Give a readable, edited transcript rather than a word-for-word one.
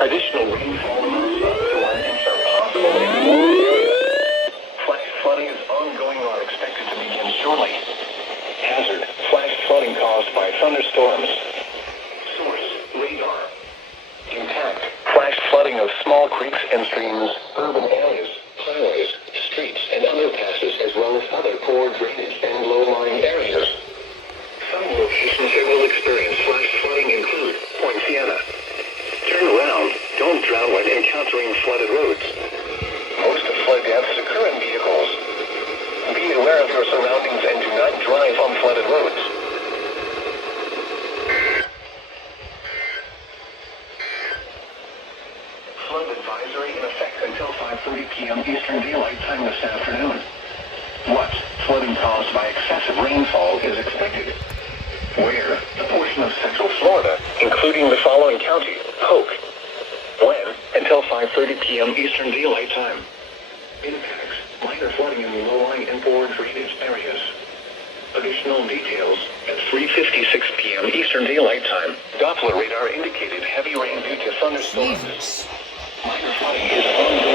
Additional rainfall amounts up to 1 inch are possible in more areas. Flash flooding is ongoing or expected to begin shortly. Hazard: flash flooding caused by thunderstorms. Source: radar. Impact: flash flooding of small creeks and streams, urban areas, highways, streets, and underpasses, as well as other poor drainage and low-lying areas. Some locations that will experience flash flooding include Point Siena. Turn around. Don't drown when encountering flooded roads. Most flood deaths occur in vehicles. Be aware of your surroundings and do not drive on flooded roads. Flood advisory in effect until 5:30 p.m. Eastern Daylight Time this afternoon. What flooding caused by excessive rainfall is expected? Where? A portion of Central Florida, including the following counties: Polk. When? Until 5:30 p.m. Eastern Daylight Time. Impacts: minor flooding in low-lying and poor drainage areas. Additional details at 3:56 p.m. Eastern Daylight Time. Doppler radar indicated heavy rain due to thunderstorms. Minor flooding is ongoing.